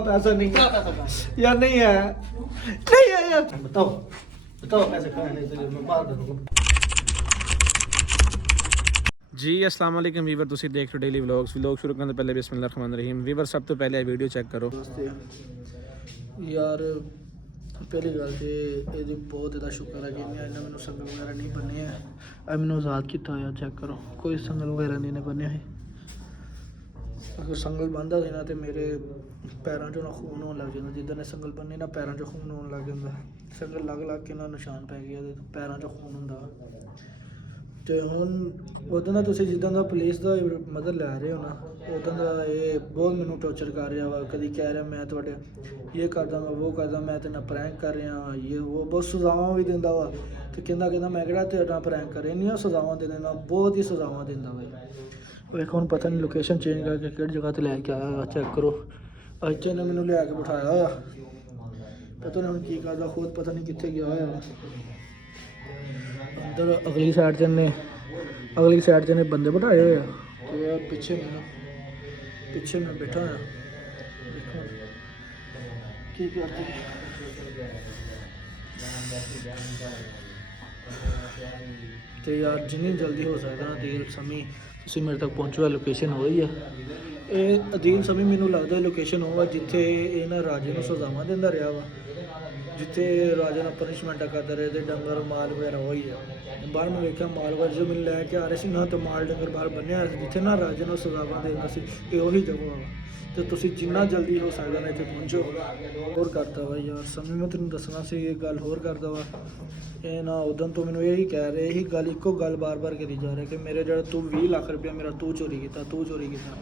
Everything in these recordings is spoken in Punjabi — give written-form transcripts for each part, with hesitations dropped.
पैसा नहीं है यार, नहीं है, नहीं है यार। बताओ बताओ पैसे कहाँ हैं, नहीं तो मैं मार दूंगा। ਜੀ अस्सलाम वालेकुम ਵੀਵਰ, ਤੁਸੀਂ ਦੇਖ ਰਹੇ ਹੋ ਡੇਲੀ ਵਲੌਗਸ। ਵਲੌਗ ਸ਼ੁਰੂ ਕਰਨ ਤੋਂ ਪਹਿਲੇ ਬਿਸਮਿਲ੍ਲਾਹਿਰ ਰਹਿਮਾਨਿਰ ਰਹੀਮ। ਵੀਵਰ ਸਭ ਤੋਂ ਪਹਿਲੇ ਇਹ ਵੀਡੀਓ ਚੈੱਕ ਕਰੋ। यार पहली गल तो ये बहुत ज़्यादा शुक्र है कि इन्हें मैंने संगल वगैरह नहीं बने हैं। अब मैंने आज़ाद किया होया, चेक करो, कोई संगल वगैरह नहीं बने है। अगर संगल बंदा था ना तो मेरे पैरों चो ना खून होने लग जाता, जिदा ने संगल बने ना पैरों चो खून होने लग जाता। संगल लग लग के ना निशान पै गया, पैरों चो खून होंदा। तो हुण उदों का तुसीं जिद्दां दा पुलिस का मदद लै रहे हो ना, उदों का ये बहुत मैनू टॉर्चर कर रहा वा। कभी कह रहा मैं तुहाडे ये करदा, मैं वो करदा, मैं तेरे नाल प्रैंक कर रहा, ये वो बहुत सज़ावां भी दिंदा वा। तो कहंदा मैं किहड़ा तेरे नाल प्रैंक कर रहा, इन्नियां सज़ावां दे देना, बहुत ही सज़ावां दिंदा वा। वेख हुण पता नहीं लोकेशन चेंज करके किहड़ी जगह ते लैके आया, चेक करो। अज ने मैनू लिया के बिठाया होया, पता नहीं हुण की करदा, खुद पता नहीं कित्थे गया होया। अंदर अगली साइड से ने बंदे बिठाए हुए हैं, पीछे मैं बैठा होया। देखो की करते तो यार, जिन्नी जल्दी हो सकता ना अदील समी तुसीं मेरे तक पहुँचो। लोकेशन हो ही है ये अदील समी, मैनू लगता लोकेशन हो जिथे ये ना राजे नूं सज़ावां दिंदा रहा वा, जिथे राजा ना पनिशमेंट करते रहे थे। डंगर माल वगैरह वही है। बाहर मैं देखा माल वगैरह जो मैंने लैके आ रहे थे ना, तो माल डंगर बाहर बनिया जिथे ना राजा ना सज़ावां देना सी, ये वही जगह वा। तो तुसीं जिन्ना जल्दी हो सकता ना इत्थे पहुँचो। होर करता वा यार समय, मैं तेनों दसना सी ये गल होर करता वा। ये ना उदन तो मैनू यही कह रहे, यही गल इक्को गल बार बार करी जा रहे कि मेरे जो तू 20 लाख रुपया मेरा तू चोरी किया।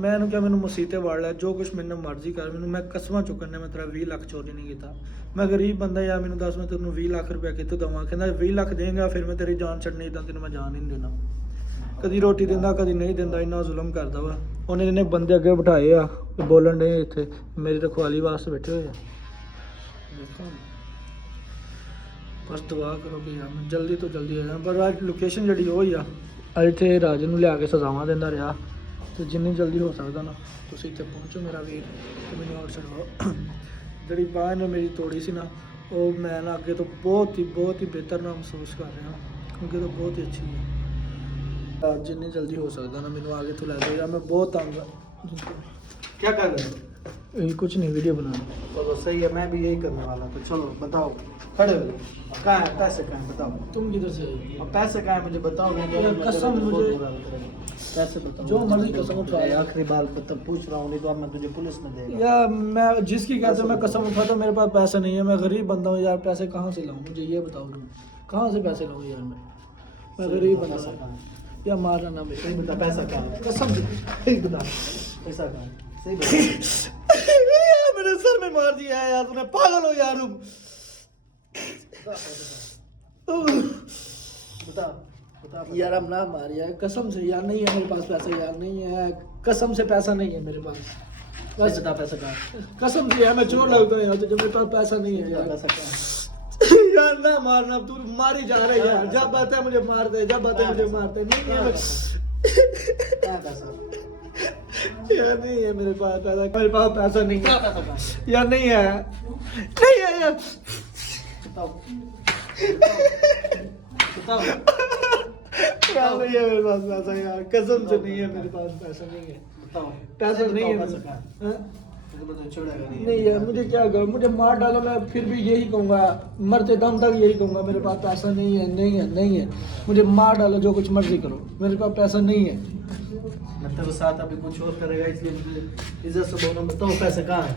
मैं इन्हूं क्या, मैनू मसीते वाड़ लिया, जो कुछ मैंने मर्जी कर, मैनू मैं कसमां चुकने मैं तेरा 20 लाख चोरी नहीं किया। मैं गरीब बंदा यार, मैनू दस मैं तेनों 20 लाख रुपया कितों देवां। कहंदा 20 लाख देंगा फिर मैं तेरी जान छड्डनी, इदां तेनों मैं जान ही नहीं देना। कदी रोटी दिंदा कदी नहीं दिंदा, इन्ना जुल्म करदा वा। उन्हें इन्ने बंदे अगे बिठाए आ, बोलन डे इत्थे मेरी रखवाली वास्ते बैठे हुए। देखो बस दुआ करो कि यार मैं जल्दी तो जल्दी हो जाए। पर आज लोकेशन जी हो ही आ, अज इत्थे राजे नूं लिया के सज़ावां दिंदा रहा। तो जिन्नी जल्दी हो सकता ना तुसीं इत्थे पहुँचो मेरा वीर, तो मैनूं और छड्डो। जिहड़ी बांह ने मेरी तोड़ी सी ना, वो मैं ना अगे तो बहुत ही बेहतर ना महसूस कर रहा, अगे तो बहुत ही अच्छी है। जिन्नी जल्दी हो सकता ना मैनूं आगे तो लै दो यार, मैं बहुत तंग। क्या कर रहे हो? कुछ नहीं, वीडियो बनाना। चलो सही है, मैं भी यही करने वाला था। चलो बताओ, खड़े हो कहाँ है पैसे, कहाँ है बताओ। तुम किधर से आई? अब पैसे कहाँ है मुझे बताओ। कसम मुझे पैसे बताओ, जो मर्जी कसम उठा। आखिरी बार तब पूछ रहा हूँ, नहीं तो अब मैं तुझे पुलिस में देगा। यार मैं जिसकी कहता हूँ मैं कसम उठाता हूँ, मेरे पास पैसा नहीं है, मैं गरीब बंदा हूँ यार। पैसे कहाँ से लाऊं, मुझे ये बताओ तुम, कहाँ से पैसे लाऊं यार। मैं गरीब बंदा हूँ यार, मारना ना मेरे। सही बता पैसा कहाँ है, कसम से सही बता पैसा कहाँ है, सही बता। यार मेरे सर में मार दिया है यार तूने, पागल हो यार तुम। बता बता यार अब ना मार यार, कसम से यार नहीं है मेरे पास पैसा यार, नहीं है कसम से पैसा नहीं है मेरे पास। बस बता पैसा कहाँ है, कसम से यार मैं चोर लगता हूँ यार, तो मेरे पास पैसा नहीं है यार। पैसा कहाँ है। यार ना मारना, तू मारी जा रहा है यार। जब बात है मुझे मार दे, जब बात है मुझे मारते नहीं है। कहाँ है पैसा? यार नहीं है मेरे पास पैसा, मेरे पास पैसा नहीं है पैसा कहाँ है? यार, नहीं है, नहीं है यार। बताओ बताओ। यार नहीं है मेरे पास पैसा यार, कसम से नहीं है मेरे पास पैसा, नहीं है बताओ पैसा, नहीं है पैसा कहाँ है? हाँ? छोड़ेगा नहीं यार, मुझे क्या करो, मुझे मार डालो, मैं फिर भी यही कहूँगा, मरते दम तक यही कहूँगा मेरे पास पैसा नहीं है, नहीं है, नहीं है। मुझे मार डालो, जो कुछ मर्जी करो, मेरे पास पैसा नहीं है। मैं तेरे साथ अभी कुछ और करेगा, इसलिए मुझे इज्जत से बोलना। बताओ पैसे कहाँ है?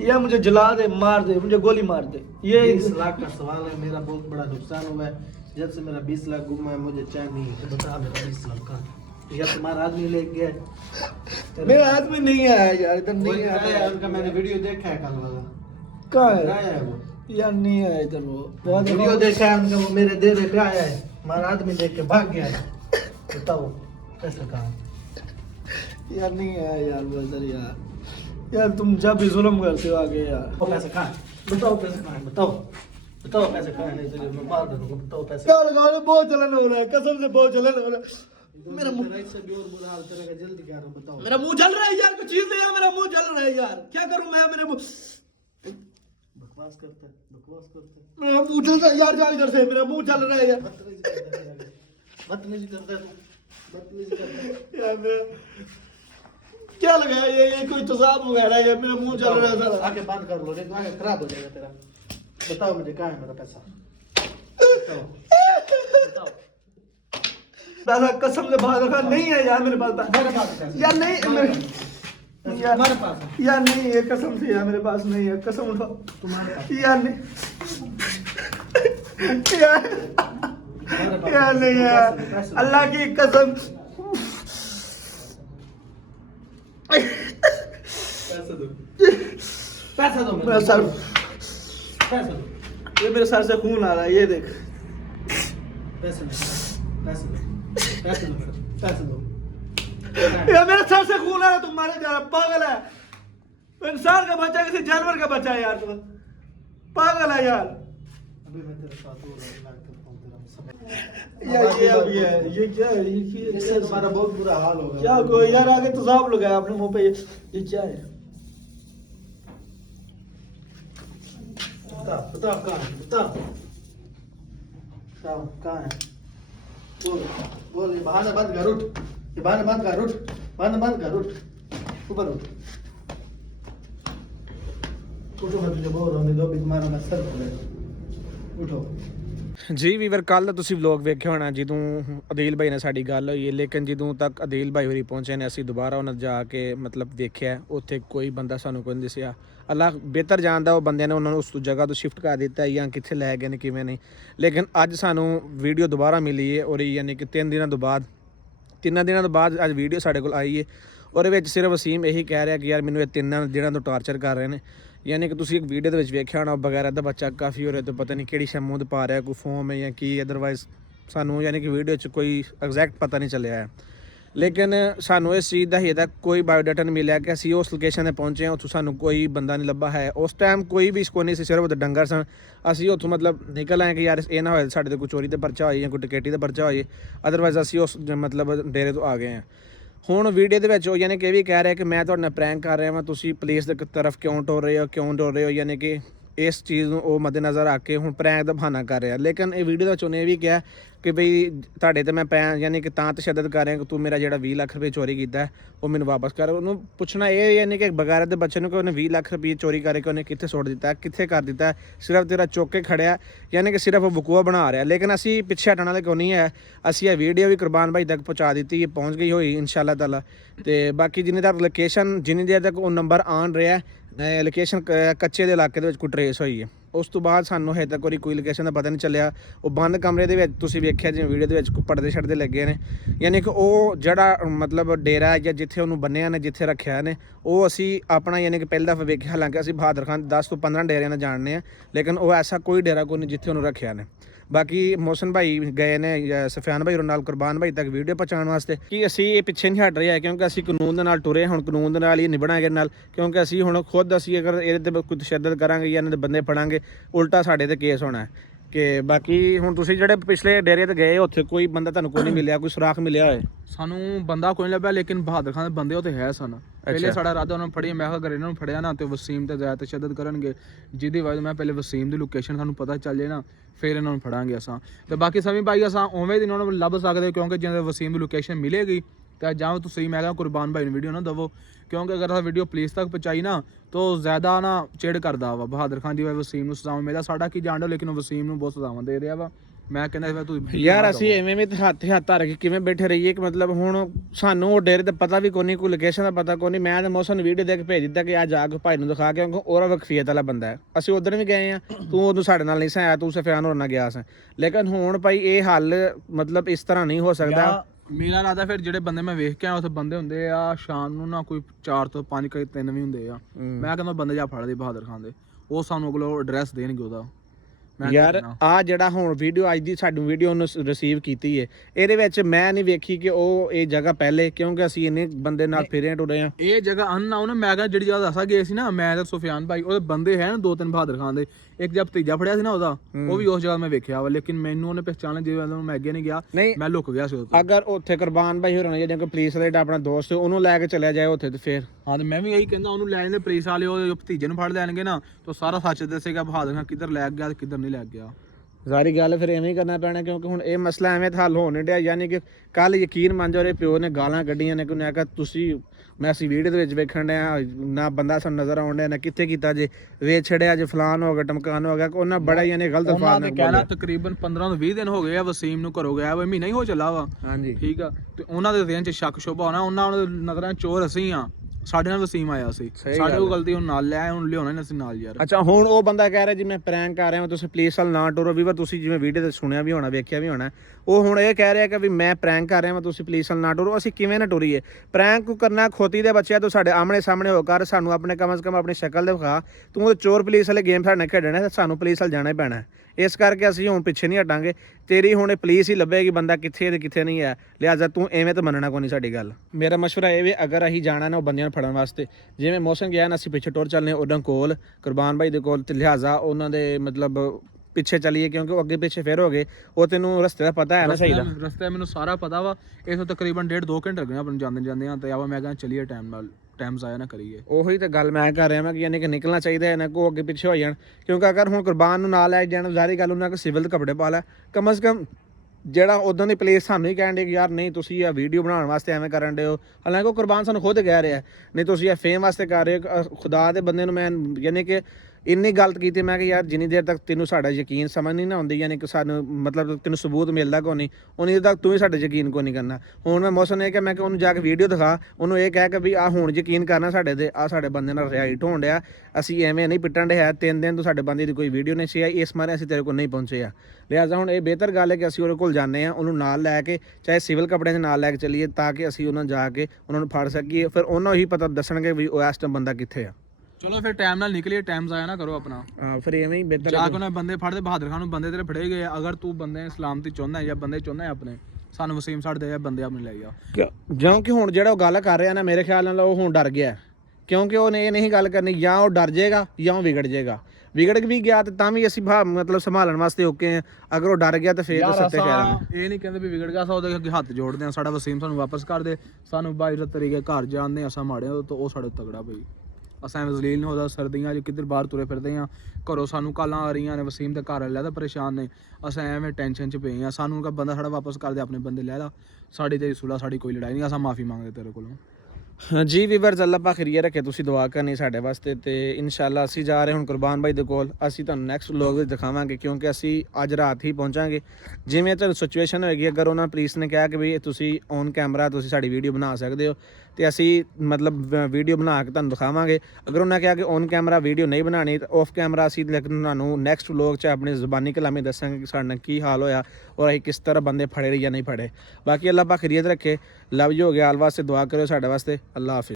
यार मुझे जला दे, मार दे, मुझे गोली मार दे। ये 20 लाख का सवाल है, मेरा बहुत बड़ा नुकसान हुआ है। जब से मेरा 20 लाख गुमा है, मुझे चैन नहीं है। तो बता मेरा 20 लाख का, या तुम्हारा आदमी ले गया? मेरे हाथ में नहीं आया यार, इधर नहीं आया आया। उनका, मैंने वीडियो देखा है कल वाला। कहाँ आया है वो यार, नहीं आया इधर वो। बहुत वीडियो देखा है उनका, वो मेरे देरे पे आया है, हमारा आदमी देख के भाग गया है। बताओ पैसा कहाँ है? यार नहीं आया यार, बजर यार। यार तुम जब भी जुल्म करते हो आगे यार। पैसा कहाँ है? बताओ पैसा कहाँ है? बताओ बताओ पैसा कहाँ है, नहीं तो मैं मार दूंगा। बताओ पैसा। क्या लगा रहे, बहुत जलन हो रहा है, कसम से बहुत जलन हो रहा है। मेरा मुंह से भी और बुरा हाल करेगा, जल्दी क्या करूं बताओ। मेरा मुंह जल रहा है यार, कुछ चीज दे यार, मेरा मुंह जल रहा है यार, क्या करूं मैं? मेरे मुंह बकवास करता है, बकवास करता है, मेरा मुंह जल रहा है यार, जा इधर से, मेरा मुंह जल रहा है यार। बदतमीजी करता है तू, बदतमीजी करता है। यार मेरा क्या लगा है ये कोई तेजाब वगैरह है, मेरा मुंह जल रहा है सारा। आगे बंद कर लो, नहीं तो आगे खराब हो जाएगा तेरा। बताओ मुझे कहाँ है मेरा पैसा, बताओ बताओ। दादा कसम से बाहर रखा नहीं है यार मेरे पास मेरे पास पैसा यार, नहीं तुम्हारे पास है, यार नहीं है, कसम से यार मेरे पास नहीं है, कसम उठाओ तुम्हारे पास यार, नहीं यार, यार नहीं यार, अल्लाह की कसम। पैसा दो, पैसा दो मेरा सर, पैसा दो, ये मेरे सर से खून आ रहा है, ये देख। पैसा दो, पैसा दो, पैसा दो, पैसा दो। यार मेरे सर से खून आ रहा है, तुम मारे जा रहा, पागल है। इंसान का बच्चा किसी जानवर का बच्चा है यार, तुम पागल है यार। अभी मैं तेरे साथ हो रहा हूँ, मैं करता हूँ तेरा सब। यार ये क्या है, इससे तुम्हारा बहुत बुरा हाल होगा। क्या को यार, आगे तेजाब लगाया अपने मुंह पे, ये क्या है? बताओ बताओ कहाँ है, बताओ बताओ कहाँ है, बोल बोल। ये बहाना बंद कर, उठ, ये बहाना बंद कर, उठ, बहाना बंद कर, उठ, ऊपर उठ, उठो, मैं तुझे बोल रहा हूँ, नहीं तो अभी तुम्हारा मैं सर फोड़ेगा, उठो। ਜੀ ਵੀਵਰ ਕੱਲ ਦਾ ਤੁਸੀਂ ਵਲੌਗ ਵੇਖਿਆ ਹੋਣਾ ਜਦੋਂ ਅਦੀਲ ਭਾਈ ਨਾਲ ਸਾਡੀ ਗੱਲ ਹੋਈ ਹੈ, ਲੇਕਿਨ ਜਦੋਂ ਤੱਕ ਅਦੀਲ ਭਾਈ ਹੋਰੀ ਪਹੁੰਚੇ ਨੇ ਅਸੀਂ ਦੁਬਾਰਾ ਉਹਨਾਂ ਜਾ ਕੇ ਮਤਲਬ ਵੇਖਿਆ, ਉੱਥੇ ਕੋਈ ਬੰਦਾ ਸਾਨੂੰ ਕੋਈ ਨਹੀਂ ਦਿਸਿਆ। ਅੱਲਾਹ ਬਿਹਤਰ ਜਾਣਦਾ ਉਹ ਬੰਦਿਆਂ ਨੇ ਉਹਨਾਂ ਨੂੰ ਉਸ ਜਗ੍ਹਾ ਤੋਂ ਸ਼ਿਫਟ ਕਰ ਦਿੱਤਾ ਜਾਂ ਕਿੱਥੇ ਲੈ ਗਏ ਨੇ ਕਿਵੇਂ ਨਹੀਂ। ਲੇਕਿਨ ਅੱਜ ਸਾਨੂੰ ਵੀਡੀਓ ਦੁਬਾਰਾ ਮਿਲੀ ਹੈ ਔਰ ਯਾਨੀ ਕਿ 3 ਦਿਨਾਂ ਤੋਂ ਬਾਅਦ ਅੱਜ ਵੀਡੀਓ ਸਾਡੇ ਕੋਲ ਆਈ ਹੈ। ਉਹਦੇ ਵਿੱਚ ਸਿਰਫ ਵਸੀਮ ਇਹੀ ਕਹਿ ਰਿਹਾ ਕਿ ਯਾਰ ਮੈਨੂੰ ਇਹ 3 ਦਿਨਾਂ ਤੋਂ ਟਾਰਚਰ ਕਰ ਰਹੇ ਨੇ। ਯਾਨੀ ਕਿ ਤੁਸੀਂ ਇੱਕ ਵੀਡੀਓ ਦੇ ਵਿੱਚ ਵੇਖਿਆ ਹੋਣਾ ਬਗੈਰ ਦਾ ਬੱਚਾ ਕਾਫੀ ਹੋ ਰਿਹਾ ਤੇ ਪਤਾ ਨਹੀਂ ਕਿਹੜੀ ਸ਼ਮੂਦ ਪਾ ਰਿਹਾ, ਕੋਈ ਫੋਮ ਹੈ ਜਾਂ ਕੀ, ਅਦਰਵਾਈਜ਼ ਸਾਨੂੰ ਯਾਨੀ ਕਿ ਵੀਡੀਓ 'ਚ ਕੋਈ ਐਗਜ਼ੈਕਟ ਪਤਾ ਨਹੀਂ ਚੱਲਿਆ ਹੈ। ਲੇਕਿਨ ਸਾਨੂੰ ਇਸ ਚੀਜ਼ ਦਾ ਹਜੇ ਤੱਕ ਕੋਈ ਬਾਇਓਡਾਟਾ ਨਹੀਂ ਮਿਲਿਆ ਕਿ ਅਸੀਂ ਉਸ ਲੋਕੇਸ਼ਨ 'ਤੇ ਪਹੁੰਚੇ ਹਾਂ, ਉੱਥੋਂ ਸਾਨੂੰ ਕੋਈ ਬੰਦਾ ਨਹੀਂ ਲੱਭਾ ਹੈ। ਉਸ ਟਾਈਮ ਕੋਈ ਵੀ ਸਕੋ ਨਹੀਂ ਸੀ, ਸਿਰਫ ਡੰਗਰ ਸਨ। ਅਸੀਂ ਉੱਥੋਂ ਮਤਲਬ ਨਿਕਲ ਆਏ ਕਿ ਯਾਰ ਇਹ ਨਾ ਹੋਏ ਸਾਡੇ 'ਤੇ ਕੋਈ ਚੋਰੀ ਦਾ ਪਰਚਾ ਹੋਏ ਜਾਂ ਕੋਈ ਟਕੇਟੀ ਦਾ ਪਰਚਾ ਹੋਏ, ਅਦਰਵਾਈਜ਼ ਅਸੀਂ ਉਸ ਮਤਲਬ ਡੇਰੇ ਤੋਂ ਆ ਗਏ ਹਾਂ। ਹੁਣ ਵੀਡੀਓ ਦੇ ਵਿੱਚ ਉਹ ਯਾਨੀ ਕਿ ਇਹ ਵੀ ਕਹਿ ਰਿਹਾ ਕਿ ਮੈਂ ਤੁਹਾਡੇ ਨਾਲ ਪ੍ਰੈਂਕ ਕਰ ਰਿਹਾ ਵਾਂ, ਤੁਸੀਂ ਪੁਲਿਸ ਦੇ ਤਰਫ ਕਿਉਂ ਟੁਰ ਰਹੇ ਹੋ, ਯਾਨੀ ਕਿ ਇਸ ਚੀਜ਼ ਨੂੰ ਉਹ ਮੱਦੇਨਜ਼ਰ ਰੱਖ ਕੇ ਹੁਣ ਪ੍ਰੈਂਕ ਦਾ ਬਹਾਨਾ ਕਰ ਰਿਹਾ। ਲੇਕਿਨ ਇਹ ਵੀਡੀਓ ਦੇ ਵਿੱਚ ਉਹਨੇ ਇਹ ਵੀ ਕਿਹਾ ਕਿ ਬਈ ਤੁਹਾਡੇ ਤੇ ਮੈਂ ਯਾਨੀ ਕਿ ਤਾਂ ਤਸ਼ੱਦਦ ਕਰ ਰਿਹਾ ਕਿ ਤੂੰ ਮੇਰਾ ਜਿਹੜਾ 20 ਲੱਖ ਰੁਪਏ ਚੋਰੀ ਕੀਤਾ ਉਹ ਮੈਨੂੰ ਵਾਪਸ ਕਰ। ਉਹਨੂੰ ਪੁੱਛਣਾ ਇਹ ਯਾਨੀ ਕਿ ਬਗੈਰਤ ਦੇ ਬੱਚੇ ਨੂੰ ਕਿ ਉਹਨੇ 20 ਲੱਖ ਰੁਪਏ ਚੋਰੀ ਕਰਕੇ ਉਹਨੇ ਕਿੱਥੇ ਸੁੱਟ ਦਿੱਤਾ, ਕਿੱਥੇ ਕਰ ਦਿੱਤਾ, ਸਿਰਫ ਤੇਰਾ ਚੁੱਕ ਕੇ ਖੜਿਆ, ਯਾਨੀ ਕਿ ਸਿਰਫ ਉਹ ਵਕੂਆ ਬਣਾ ਰਿਹਾ। ਲੇਕਿਨ ਅਸੀਂ ਪਿੱਛੇ ਹਟਣ ਵਾਲੇ ਕਿਉਂ ਨਹੀਂ ਹੈ, ਅਸੀਂ ਇਹ ਵੀਡੀਓ ਵੀ ਕੁਰਬਾਨ ਭਾਈ ਤੱਕ ਪਹੁੰਚਾ ਦਿੱਤੀ, ਇਹ ਪਹੁੰਚ ਗਈ ਹੋਈ ਇਨਸ਼ਾਅੱਲਾ ਤਾਲਾ। ਤੇ ਬਾਕੀ ਜਿੰਨੀ ਦੇਰ ਤੱਕ ਉਹ ਨੰਬਰ ਆਨ ਰਿਹਾ ਲੋਕੇਸ਼ਨ ਕੱਚੇ ਦੇ ਇਲਾਕੇ ਦੇ ਵਿੱਚ ਕੋਈ ਟਰੇਸ ਹੋਈ ਹੈ, ਉਸ ਤੋਂ ਬਾਅਦ ਸਾਨੂੰ ਹਜੇ ਤੱਕ ਕੋਈ ਲੋਕੇਸ਼ਨ ਦਾ ਪਤਾ ਨਹੀਂ ਚੱਲਿਆ। ਉਹ ਬੰਦ ਕਮਰੇ ਦੇ ਵਿੱਚ ਤੁਸੀਂ ਵੇਖਿਆ ਜਿਵੇਂ ਵੀਡੀਓ ਦੇ ਵਿੱਚ ਪਰਦੇ ਛੱਡਦੇ ਲੱਗੇ ਨੇ, ਯਾਨੀ ਕਿ ਉਹ ਜਿਹੜਾ ਮਤਲਬ ਡੇਰਾ ਜਾਂ ਜਿੱਥੇ ਉਹਨੂੰ ਬੰਨਿਆ ਨੇ, ਜਿੱਥੇ ਰੱਖਿਆ ਨੇ, ਉਹ ਅਸੀਂ ਆਪਣਾ ਯਾਨੀ ਕਿ ਪਹਿਲੀ ਦਫਾ ਵੇਖਿਆ। ਹਾਲਾਂਕਿ ਅਸੀਂ ਬਹਾਦਰ ਖਾਨ 10 ਤੋਂ 15 ਡੇਰਿਆਂ ਨਾਲ ਜਾਣਦੇ ਹਾਂ, ਲੇਕਿਨ ਉਹ ਐਸਾ ਕੋਈ ਡੇਰਾ ਕੋਈ ਨਹੀਂ ਜਿੱਥੇ ਉਹਨੂੰ ਰੱਖਿਆ ਨੇ। ਬਾਕੀ ਮੋਹਸਨ ਭਾਈ ਗਏ ਨੇ ਸਫਿਆਨ ਭਾਈ ਨਾਲ ਕੁਰਬਾਨ ਭਾਈ ਤੱਕ ਵੀਡੀਓ ਪਹੁੰਚਾਉਣ ਵਾਸਤੇ ਕਿ ਅਸੀਂ ਇਹ ਪਿੱਛੇ ਨਹੀਂ ਹਟ ਰਹੇ ਕਿਉਂਕਿ ਅਸੀਂ ਕਾਨੂੰਨ ਦੇ ਨਾਲ ਟੁਰੇ, ਹੁਣ ਕਾਨੂੰਨ ਦੇ ਨਾਲ ਹੀ ਨਿਭਣਾਂਗੇ ਨਾਲ, ਕਿਉਂਕਿ ਅਸੀਂ ਹੁਣ ਖੁਦ ਅਸੀਂ ਅਗਰ ਇਹਦੇ ਤੇ ਕੋਈ ਤਸ਼ੱਦਦ ਕਰਾਂਗੇ ਜਾਂ ਇਹਨਾਂ ਦੇ ਬੰਦੇ ਫੜਾਂਗੇ ਉਲਟਾ ਸਾਡੇ ਤੇ ਕੇਸ ਹੋਣਾ ਹੈ। ਕਿ ਬਾਕੀ ਹੁਣ ਤੁਸੀਂ ਜਿਹੜੇ ਪਿਛਲੇ ਡੇਰੇ ਤੇ ਗਏ ਉੱਥੇ ਕੋਈ ਬੰਦਾ ਤੁਹਾਨੂੰ ਕੋਈ ਨਹੀਂ ਮਿਲਿਆ, ਕੋਈ ਸੁਰਾਖ ਮਿਲਿਆ ਹੋਏ? ਸਾਨੂੰ ਬੰਦਾ ਕੋਈ ਨਹੀਂ ਲੱਭਿਆ, ਲੇਕਿਨ ਬਹਾਦਰ ਖਾਨ ਦੇ ਬੰਦੇ ਉਹ ਤੇ ਹੈ ਸਨ। ਪਹਿਲੇ ਸਾਡਾ ਇਰਾਦਾ ਉਹਨਾਂ ਨੂੰ ਫੜੀਏ, ਮੈਂ ਕਿਹਾ ਅਗਰ ਇਹਨਾਂ ਨੂੰ ਫੜਿਆ ਨਾ ਤੇ ਵਸੀਮ ਤੇ ਜ਼ਿਆਦਾ ਤਸ਼ੱਦਦ ਕਰਨਗੇ, ਜਿਹਦੀ ਵਜ੍ਹਾ ਮੈਂ ਪਹਿਲੇ ਵਸੀਮ ਦੀ ਲੋਕੇਸ਼ਨ ਸਾਨੂੰ ਪਤਾ ਚੱਲ ਜੇ ਨਾ ਫਿਰ ਇਹਨਾਂ ਨੂੰ ਫੜਾਂਗੇ ਅਸਾਂ। ਤੇ ਬਾਕੀ ਸਮੀ ਭਾਈ ਅਸਾਂ ਉਵੇਂ ਦੀ ਇਹਨਾਂ ਨੂੰ ਲੱਭ ਸਕਦੇ, ਕਿਉਂਕਿ ਜਿਵੇਂ ਵਸੀਮ ਦੀ ਲੋਕੇਸ਼ਨ ਮਿਲੇਗੀ ਤਾਂ ਜਾਂ ਤੁਸੀਂ ਮੈਂ ਕਿਹਾ ਕੁਰਬਾਨ ਭਾਈ ਨੂੰ ਵੀਡੀਓ ਨਾ ਦਵੋ, ਕਿਉਂਕਿ ਅਗਰ ਇਹ ਵੀਡੀਓ ਪੁਲਿਸ ਤੱਕ ਪਹੁੰਚਾਈ ਨਾ ਤਾਂ ਜ਼ਿਆਦਾ ਨਾ ਚਿੜ ਕਰਦਾ ਵਾ ਬਹਾਦਰ ਖਾਨ ਦੀ ਵਜ੍ਹਾ ਵਸੀਮ ਨੂੰ ਸਜ਼ਾਵਾਂ ਮਿਲਦਾ। ਸਾਡਾ ਕੀ ਜਾਣਦਾ, ਲੇਕਿਨ ਵਸੀਮ ਨੂੰ ਬਹੁਤ ਸਜ਼ਾਵਾਂ ਦੇ ਰਿਹਾ ਵਾ। ਮੈਂ ਕਹਿੰਦਾ ਤੂੰ ਯਾਰ ਅਸੀਂ ਐਵੇਂ ਵੀ ਹੱਥ ਧਰ ਕੇ ਕਿਵੇਂ ਬੈਠੇ ਰਹੀਏ ਕਿ ਮਤਲਬ ਹੁਣ ਸਾਨੂੰ ਉਹ ਡੇਰੇ ਤੇ ਪਤਾ ਵੀ ਕੋਈ ਨਹੀਂ, ਕੋਈ ਲੋਕੇਸ਼ਨ ਦਾ ਪਤਾ ਕੋਈ ਨਹੀਂ। ਮੈਂ ਤਾਂ ਮੌਸਮ ਨੂੰ ਵੀਡੀਓ ਦੇਖ ਕੇ ਭੇਜ ਦਿੱਤਾ ਕਿ ਆ ਜਾ ਕੇ ਭਾਈ ਨੂੰ ਦਿਖਾ, ਕਿਉਂਕਿ ਉਹਦਾ ਵਕਫੀਅਤ ਵਾਲਾ ਬੰਦਾ ਹੈ। ਅਸੀਂ ਉਧਰ ਵੀ ਗਏ ਆ, ਤੂੰ ਉਦੋਂ ਸਾਡੇ ਨਾਲ ਨਹੀਂ ਸੀ ਆਇਆ, ਤੂੰ ਸਫਿਆਨ ਹੋਰ ਨਾਲ ਗਿਆ ਸੀ। ਲੇਕਿਨ ਹੁਣ ਭਾਈ ਇਹ ਹੱਲ ਮਤਲਬ ਇਸ ਤਰ੍ਹਾਂ ਨਹੀਂ ਹੋ ਸਕਦਾ। ਮੇਰਾ ਲੱਗਦਾ ਫਿਰ ਜਿਹੜੇ ਬੰਦੇ ਮੈਂ ਵੇਖ ਕੇ ਆਇਆ ਉੱਥੇ ਬੰਦੇ ਹੁੰਦੇ ਆ ਸ਼ਾਮ ਨੂੰ ਨਾ ਕੋਈ 4 ਤੋਂ 5 ਕਈ 3 ਵੀ ਹੁੰਦੇ ਆ। ਮੈਂ ਕਹਿੰਦਾ ਬੰਦੇ ਜਾ ਫੜ ਦੇ ਬਹਾਦਰ ਖਾਨ ਦੇ, ਉਹ ਸਾਨੂੰ ਅਗਲੋ ਐਡਰੈਸ ਦੇਣਗੇ ਉਹਦਾ। ਮੈਂ ਯਾਰ ਦੇਖਣਾ। ਆ ਜਿਹੜਾ ਹੁਣ ਵੀਡੀਓ ਅੱਜ ਦੀ ਸਾਡੀ ਵੀਡੀਓ ਨੂੰ ਰਿਸੀਵ ਕੀਤੀ ਏ, ਇਹਦੇ ਵਿੱਚ ਮੈਂ ਨਹੀਂ ਵੇਖੀ ਕਿ ਉਹ ਇਹ ਜਗ੍ਹਾ ਪਹਿਲੇ, ਕਿਉਂਕਿ ਅਸੀਂ ਇੰਨੇ ਬੰਦੇ ਨਾਲ ਫਿਰੇ ਟੁਰੇ ਆ। ਇਹ ਜਗ੍ਹਾ ਅਨਨਾਉਨ, ਮੈਂ ਕਿਹਾ ਜਿਹੜੀ ਜਗ੍ਹਾ ਦੱਸਾ ਗਏ ਸੀ ਨਾ, ਮੈਂ ਤੇ ਸੁਫਿਆਨ ਭਾਈ, ਉਹਦੇ ਬੰਦੇ ਹੈ ਨਾ 2-3 ਬਹਾਦਰ ਖਾਨ ਦੇ, ਇੱਕ ਜਦ ਭਤੀਜਾ ਫੜਿਆ ਸੀ ਨਾ ਉਹਦਾ, ਉਹ ਵੀ ਉਸ ਜਗ੍ਹਾ ਮੈਂ ਵੇਖਿਆ ਵਾ, ਲੇਕਿਨ ਮੈਨੂੰ ਉਹਨੇ ਪਹਿਚਾਣ ਜਿਵੇਂ ਮੈਂ ਅੱਗੇ ਨਹੀਂ ਗਿਆ, ਨਹੀਂ ਮੈਂ ਲੁਕ ਗਿਆ ਸੀ ਉੱਥੇ। ਅਗਰ ਉੱਥੇ ਕੁਰਬਾਨ ਭਾਈ ਹੋਰਾਂ ਨੇ ਜਿਹੜੇ ਕੋਈ ਪੁਲਿਸ ਦਾ ਜਿਹੜਾ ਆਪਣਾ ਦੋਸਤ ਉਹਨੂੰ ਲੈ ਕੇ ਚਲਿਆ ਜਾਏ ਉੱਥੇ, ਤੇ ਫੇਰ ਹਾਂ ਤੇ ਮੈਂ ਵੀ ਇਹੀ ਕਹਿੰਦਾ, ਉਹਨੂੰ ਲੈ ਜਾਂਦੇ ਪੁਲਿਸ ਵਾਲੇ, ਉਹ ਭਤੀਜੇ ਨੂੰ ਫੜ ਲੈਣਗੇ ਨਾ, ਤਾਂ ਸਾਰਾ ਸੱਚ ਦੱਸੇਗਾ ਬਹਾਦਰ ਖਾਨ ਕਿੱਧਰ ਲੈ ਗਿਆ ਤੇ ਕਿੱਧਰ ਨਹੀਂ ਲੈ ਗਿਆ। ਸਾਰੀ ਗੱਲ ਫਿਰ ਐਵੇਂ ਹੀ ਕਰਨਾ ਪੈਣਾ, ਕਿਉਂਕਿ ਹੁਣ ਇਹ ਮਸਲਾ ਐਵੇਂ ਤਾਂ ਹੱਲ ਹੋਣ ਨਹੀਂ ਡਿਆ। ਯਾਨੀ ਕਿ ਕੱਲ ਯਕੀਨ ਮੰਨ ਜਾਓ, ਉਹਦੇ ਪਿਓ ਨੇ ਗਾਲਾਂ ਕੱਢੀਆਂ ਨੇ ਕਿ ਉਹਨੇ ਆਖਿਆ ਤੁਸੀਂ, ਮੈਂ ਅਸੀਂ ਵੀਡੀਓ ਦੇ ਵਿੱਚ ਵੇਖਣ ਡਿਆ ਨਾ ਬੰਦਾ ਸਾਨੂੰ ਨਜ਼ਰ ਆਉਣ ਡਿਆ, ਨਾ ਕਿੱਥੇ ਕੀਤਾ ਜੇ, ਵੇਚ ਛੜਿਆ ਜੇ, ਫਲਾਨ ਹੋ ਗਿਆ, ਟਮਕਾਨ ਹੋ ਗਿਆ, ਉਹਨਾਂ ਬੜਾ ਹੀ ਇਹਨੇ ਗਲਤ ਉਹਨਾਂ ਅਲਫਾਜ਼ ਦੇ ਨਾਲ ਕਹਿਣਾ ਬੋਲਿਆ। ਤਕਰੀਬਨ 15 ਤੋਂ 20 ਦਿਨ ਹੋ ਗਏ ਆ ਵਸੀਮ ਨੂੰ ਘਰੋਂ ਗਿਆ ਵਾ, ਮਹੀਨਾ ਹੀ ਹੋ ਚੱਲਾ ਵਾ। ਹਾਂਜੀ ਠੀਕ ਆ, ਤੇ ਉਹਨਾਂ ਦੇ ਦਿਨ ਚ ਸ਼ੱਕ ਸ਼ੁਬਾ ਹੋਣਾ, ਉਹਨਾਂ ਦੇ ਨਜ਼ਰਾਂ ਚ ਚੋਰ ਅਸੀਂ ਆ, ਸਾਡੇ ਨਾਲ ਵਸੀਮ ਆਇਆ ਸੀ, ਸਾਡੇ ਕੋਲ ਗਲਤੀ ਹੁਣ ਨਾਲ ਲੈ ਆਏ, ਹੁਣ ਲਿਆਉਣਾ ਨਹੀਂ ਅਸੀਂ ਨਾਲ ਯਾਰ। ਅੱਛਾ ਹੁਣ ਉਹ ਬੰਦਾ ਕਹਿ ਰਿਹਾ ਜੀ ਮੈਂ ਪ੍ਰੈਂਕ ਕਰ ਰਿਹਾ, ਤੁਸੀਂ ਪੁਲਿਸ ਵਾਲ ਨਾ ਟੁਰੋ। ਵੀਰ ਤੁਸੀਂ ਜਿਵੇਂ ਵੀਡੀਓ ਤੇ ਸੁਣਿਆ ਵੀ ਹੋਣਾ, ਵੇਖਿਆ ਵੀ ਹੋਣਾ, ਉਹ ਹੁਣ ਇਹ ਕਹਿ ਰਿਹਾ ਕਿ ਵੀ ਮੈਂ ਪ੍ਰੈਂਕ ਕਰ ਰਿਹਾ, ਤੁਸੀਂ ਪੁਲਿਸ ਵਾਲ ਨਾ ਟੁਰੋ। ਅਸੀਂ ਕਿਵੇਂ ਨਾ ਟੁਰੀਏ? ਪ੍ਰੈਂਕ ਕਰਨਾ ਖੋਤੀ ਦੇ ਬੱਚਿਆਂ ਤੋਂ ਸਾਡੇ ਆਮਣੇ ਸਾਹਮਣੇ ਹੋ ਕਰ, ਸਾਨੂੰ ਆਪਣੇ ਕਮ ਸੇ ਕਮ ਆਪਣੀ ਸ਼ਕਲ ਦੇ ਵਿਖਾ। ਤੂੰ ਚੋਰ ਪੁਲਿਸ ਵਾਲੇ ਗੇਮ ਸਾਡੇ ਨਾਲ ਖੇਡਣਾ ਤੇ ਸਾਨੂੰ ਪੁਲਿਸ ਵਾਲ ਜਾਣਾ ਹੀ ਪੈਣਾ। ਇਸ ਕਰਕੇ ਅਸੀਂ ਹੁਣ ਪਿੱਛੇ ਨਹੀਂ ਹਟਾਂਗੇ, ਤੇਰੀ ਹੁਣ ਪੁਲਿਸ ਹੀ ਲੱਭੇਗੀ ਬੰਦਾ ਕਿੱਥੇ ਤੇ ਕਿੱਥੇ ਨਹੀਂ ਹੈ, ਲਿਹਾਜ਼ਾ ਤੂੰ ਐਵੇਂ ਤਾਂ ਮੰਨਣਾ ਕੋਈ ਨਹੀਂ ਸਾਡੀ ਗੱਲ। ਮੇਰਾ ਮਸ਼ਵਰਾ ਇਹ ਵੀ, ਅਗਰ ਅਸੀਂ ਜਾਣਾ ਨਾ ਉਹ ਬੰਦਿਆਂ ਨੂੰ ਫੜਨ ਵਾਸਤੇ, ਜਿਵੇਂ ਮੌਸਮ ਗਿਆ ਨਾ, ਅਸੀਂ ਪਿੱਛੇ ਟੁਰ ਚੱਲਨੇ ਉਹਨਾਂ ਕੋਲ, ਕੁਰਬਾਨ ਭਾਈ ਦੇ ਕੋਲ, ਤੇ ਲਿਹਾਜ਼ਾ ਉਹਨਾਂ ਦੇ ਮਤਲਬ ਪਿੱਛੇ ਚੱਲੀਏ, ਕਿਉਂਕਿ ਉਹ ਅੱਗੇ ਪਿੱਛੇ ਫੇਰ ਹੋ ਗਏ। ਉਹ ਤੈਨੂੰ ਰਸਤੇ ਦਾ ਪਤਾ ਹੈ ਨਾ ਸਹੀ ਦਾ? ਰਸਤੇ ਮੈਨੂੰ ਸਾਰਾ ਪਤਾ ਵਾ, ਇਥੋਂ ਤਕਰੀਬਨ 1.5-2 ਘੰਟੇ ਲੱਗਣੇ ਆਪਾਂ ਜਾਂਦੇ ਜਾਂਦੇ ਆ, ਤੇ ਆਵਾ ਮੈਂ ਕਹਿੰਦਾ ਚਲੀਏ ਟਾਈਮ ਨਾਲ, ਟਾਈਮ ਜ਼ਾਇਆ ਨਾ ਕਰੀਏ। ਉਹੀ ਤਾਂ ਗੱਲ ਮੈਂ ਕਰ ਰਿਹਾ ਮੈਂ ਕਿ ਯਾਨੀ ਕਿ ਨਿਕਲਣਾ ਚਾਹੀਦਾ ਹੈ ਨਾ, ਕੋ ਅੱਗੇ ਪਿੱਛੇ ਹੋ ਜਾਣ, ਕਿਉਂਕਿ ਅਗਰ ਹੁਣ ਕੁਰਬਾਨ ਨੂੰ ਨਾਲ ਲੈ ਜਾਣ, ਜ਼ਾਰੀ ਗੱਲ ਉਹਨਾਂ ਕੋ ਸਿਵਲ ਦੇ ਕੱਪੜੇ ਪਾ ਲੈ ਕਮ ਸੇ ਕਮ। ਜਿਹੜਾ ਉਦੋਂ ਦੀ ਪਲੇਸ ਸਾਨੂੰ ਹੀ ਕਹਿਣ ਦੇ ਕਿ ਯਾਰ ਨਹੀਂ ਤੁਸੀਂ ਇਹ ਵੀਡੀਓ ਬਣਾਉਣ ਵਾਸਤੇ ਐਵੇਂ ਕਰਨ ਦੇ ਹੋ, ਹਾਲਾਂਕਿ ਉਹ ਕੁਰਬਾਨ ਸਾਨੂੰ ਖੁਦ ਕਹਿ ਰਿਹਾ ਨਹੀਂ ਤੁਸੀਂ ਇਹ ਫੇਮ ਵਾਸਤੇ ਕਰ ਰਹੇ ਹੋ। ਖੁਦਾ ਦੇ ਬੰਦੇ ਨੂੰ ਮੈਂ ਯਾਨੀ ਕਿ ਇੰਨੀ ਗਲਤ ਕੀਤੀ ਮੈਂ ਕਿ ਯਾਰ ਜਿੰਨੀ ਦੇਰ ਤੱਕ ਤੈਨੂੰ ਸਾਡਾ ਯਕੀਨ ਸਮਝ ਨਹੀਂ ਨਾ ਆਉਂਦੀ, ਯਾਨੀ ਕਿ ਸਾਨੂੰ ਮਤਲਬ ਤੈਨੂੰ ਸਬੂਤ ਮਿਲਦਾ ਕੋਈ ਨਹੀਂ, ਉਨੀ ਦੇਰ ਤੱਕ ਤੂੰ ਵੀ ਸਾਡੇ ਯਕੀਨ ਕੋਈ ਨਹੀਂ ਕਰਨਾ। ਹੁਣ ਮੈਂ ਮੌਸਮ ਨੇ ਕਿ ਮੈਂ ਕਿ ਉਹਨੂੰ ਜਾ ਕੇ ਵੀਡੀਓ ਦਿਖਾ, ਉਹਨੂੰ ਇਹ ਕਹਿ ਕੇ ਵੀ ਆਹ ਹੁਣ ਯਕੀਨ ਕਰਨਾ ਸਾਡੇ ਤੇ, ਆਹ ਸਾਡੇ ਬੰਦੇ ਨਾਲ ਰਾਈਟ ਹੋਣ ਡਿਆ, ਅਸੀਂ ਐਵੇਂ ਨਹੀਂ ਪਿੱਟਣ ਡਿਆ। 3 ਦਿਨ ਤੋਂ ਸਾਡੇ ਬੰਦੇ ਦੀ ਕੋਈ ਵੀਡੀਓ ਨਹੀਂ ਸੀ ਆਈ, ਇਸ ਮਾਰੇ ਅਸੀਂ ਤੇਰੇ ਕੋਲ ਨਹੀਂ ਪਹੁੰਚੇ ਆ। ਲਿਹਾਜ਼ਾ ਹੁਣ ਇਹ ਬਿਹਤਰ ਗੱਲ ਹੈ ਕਿ ਅਸੀਂ ਉਹਦੇ ਕੋਲ ਜਾਂਦੇ ਹਾਂ, ਉਹਨੂੰ ਨਾਲ ਲੈ ਕੇ, ਚਾਹੇ ਸਿਵਲ ਕੱਪੜਿਆਂ 'ਚ ਨਾਲ ਲੈ ਕੇ ਚੱਲੀਏ, ਤਾਂ ਕਿ ਅਸੀਂ ਉਹਨਾਂ ਜਾ ਕੇ ਉਹਨਾਂ ਨੂੰ ਫੜ ਸਕੀਏ। ਫਿਰ ਉਹਨਾਂ ਹੀ ਪਤਾ ਦੱਸਣਗੇ ਵੀ ਉਹ ਇਸ ਟਾਈਮ ਬੰਦਾ ਕਿੱਥੇ ਆ। ਚਲੋ ਫਿਰ ਟਾਈਮ ਨਾਲ ਨਿਕਲੀਏ, ਟਾਈਮ ਜ਼ਾਇਆ ਨਾ ਕਰੋ ਆਪਣਾ। ਹਾਂ ਫਿਰ ਐਵੇਂ ਹੀ ਬਿਹਤਰ ਜਾ ਕੇ ਉਹਨਾਂ ਬੰਦੇ ਫੜਦੇ, ਬਹਾਦਰ ਖਾਨ ਨੂੰ ਬੰਦੇ ਤੇਰੇ ਫੜੇ ਗਏ। ਅਗਰ ਤੂੰ ਬੰਦੇ ਸਲਾਮਤੀ ਚਾਹੁੰਦਾ ਜਾਂ ਬੰਦੇ ਚਾਹੁੰਦਾ ਆਪਣੇ, ਸਾਨੂੰ ਵਸੀਮ ਛੱਡ ਦੇ, ਬੰਦੇ ਆਪਣੇ ਲੈ ਗਿਆ। ਕਿਉਂਕਿ ਹੁਣ ਜਿਹੜਾ ਉਹ ਗੱਲ ਕਰ ਰਿਹਾ ਨਾ, ਮੇਰੇ ਖਿਆਲ ਨਾਲ ਉਹ ਹੁਣ ਡਰ ਗਿਆ, ਕਿਉਂਕਿ ਉਹਨੇ ਇਹ ਨਹੀਂ ਗੱਲ ਕਰਨੀ, ਜਾਂ ਉਹ ਡਰ ਜਾਏਗਾ ਜਾਂ ਉਹ ਵਿਗੜ ਜਾਏਗਾ। ਵਿਗੜ ਵੀ ਗਿਆ ਤੇ ਤਾਂ ਵੀ ਅਸੀਂ ਮਤਲਬ ਸੰਭਾਲਣ ਵਾਸਤੇ ਓਕੇ ਆ, ਅਗਰ ਉਹ ਡਰ ਗਿਆ ਤਾਂ ਫੇਰ ਤਾਂ ਸੱਤੇ ਸ਼ਹਿਰ ਇਹ ਨਹੀਂ ਕਹਿੰਦੇ ਵੀ ਵਿਗੜ ਗਿਆ, ਸਾ ਉਹਦੇ ਅੱਗੇ ਹੱਥ ਜੋੜਦੇ ਆ, ਸਾਡਾ ਵਸੀਮ ਸਾਨੂੰ ਵਾਪਸ ਕਰ ਦੇ, ਸਾਨੂੰ ਬਾਈ ਤਰੀਕੇ ਘਰ ਜਾਣਦੇ, ਅਸਾਂ ਮਾੜੇ ਉਹ ਸਾਡੇ ਤਗੜਾ ਬਈ। ਅਸਾਂ ਐਵੇਂ ਜ਼ਲੀਲ ਨਹੀਂ ਹੋਦਾ, ਸਰਦੀਆਂ 'ਚ ਕਿੱਧਰ ਬਾਹਰ ਤੁਰੇ ਫਿਰਦੇ ਆ, ਘਰੋਂ ਸਾਨੂੰ ਕਾਲਾਂ ਆ ਰਹੀਆਂ ਨੇ, ਵਸੀਮ ਦੇ ਘਰ ਵਾਲੇ ਤਾਂ ਪਰੇਸ਼ਾਨ ਨੇ, ਅਸਾਂ ਐਵੇਂ ਟੈਨਸ਼ਨ 'ਚ ਪਏ ਆ। ਸਾਨੂੰ ਕਾ ਬੰਦਾ ਸਾਡਾ ਵਾਪਸ ਕਰ ਦੇ, ਆਪਣੇ ਬੰਦੇ ਲੈ ਲਾ, ਸਾਡੀ ਤੇ ਸੁਲਾ, ਸਾਡੀ ਕੋਈ ਲੜਾਈ ਨਹੀਂ, ਅਸਾਂ ਮਾਫੀ ਮੰਗਦੇ ਤੇਰੇ ਕੋਲੋਂ। ਜੀ ਵੀਵਰਸ, ਅੱਲਾਹ ਪਾਕ ਖੈਰੀਅਤ ਰੱਖੇ, ਤੁਸੀਂ ਦੁਆ ਕਰਨੀ ਸਾਡੇ ਵਾਸਤੇ। ਤੇ ਇਨਸ਼ਾਅੱਲਾ ਅਸੀਂ ਜਾ ਰਹੇ ਹੁਣ ਕੁਰਬਾਨ ਭਾਈ ਦੇ ਕੋਲ, ਅਸੀਂ ਤੁਹਾਨੂੰ ਨੈਕਸਟ ਵਲੌਗ ਵਿੱਚ ਦਿਖਾਵਾਂਗੇ, ਕਿਉਂਕਿ ਅਸੀਂ ਅੱਜ ਰਾਤ ਹੀ ਪਹੁੰਚਾਂਗੇ। ਜਿਵੇਂ ਤੁਹਾਨੂੰ ਸਿਚੁਏਸ਼ਨ ਹੋਏਗੀ, ਅਗਰ ਉਹਨਾਂ ਪੁਲਿਸ ਨੇ ਕਿਹਾ ਕਿ ਵੀ ਤੁਸੀਂ ਔਨ ਕੈਮਰਾ ਤੁਸੀਂ ਸਾਡੀ ਵੀਡੀਓ ਬਣਾ ਸਕਦੇ ਹੋ, ਤੇ ਅਸੀਂ ਮਤਲਬ ਵੀਡੀਓ ਬਣਾ ਕੇ ਤੁਹਾਨੂੰ ਦਿਖਾਵਾਂਗੇ। ਅਗਰ ਉਹਨਾਂ ਕਿਹਾ ਕਿ ਔਨ ਕੈਮਰਾ ਵੀਡੀਓ ਨਹੀਂ ਬਣਾਉਣੀ, ਤਾਂ ਆਫ ਕੈਮਰਾ ਅਸੀਂ ਲੇਕਿਨ ਤੁਹਾਨੂੰ ਨੈਕਸਟ ਵਲੌਗ 'ਚ ਆਪਣੀ ਜ਼ੁਬਾਨੀ ਕਲਾਮੀ ਦੱਸਾਂਗੇ ਕਿ ਸਾਡੇ ਨਾਲ ਕੀ ਹਾਲ ਹੋਇਆ ਔਰ ਅਸੀਂ ਕਿਸ ਤਰ੍ਹਾਂ ਬੰਦੇ ਫੜੇ ਜਾਂ ਨਹੀਂ ਫੜੇ। ਬਾਕੀ ਅੱਲਾਹ ਪਾਕ ਖੈਰੀਅਤ ਰੱਖੇ, ਲਵ ਯੂ ਹੋ ਗਿਆ, ਆਲ ਵਾਸਤੇ ਦੁਆ ਕਰਿਓ ਸਾਡੇ ਵਾਸਤੇ। ਅੱਲਾਹ ਹਾਫਿਜ਼।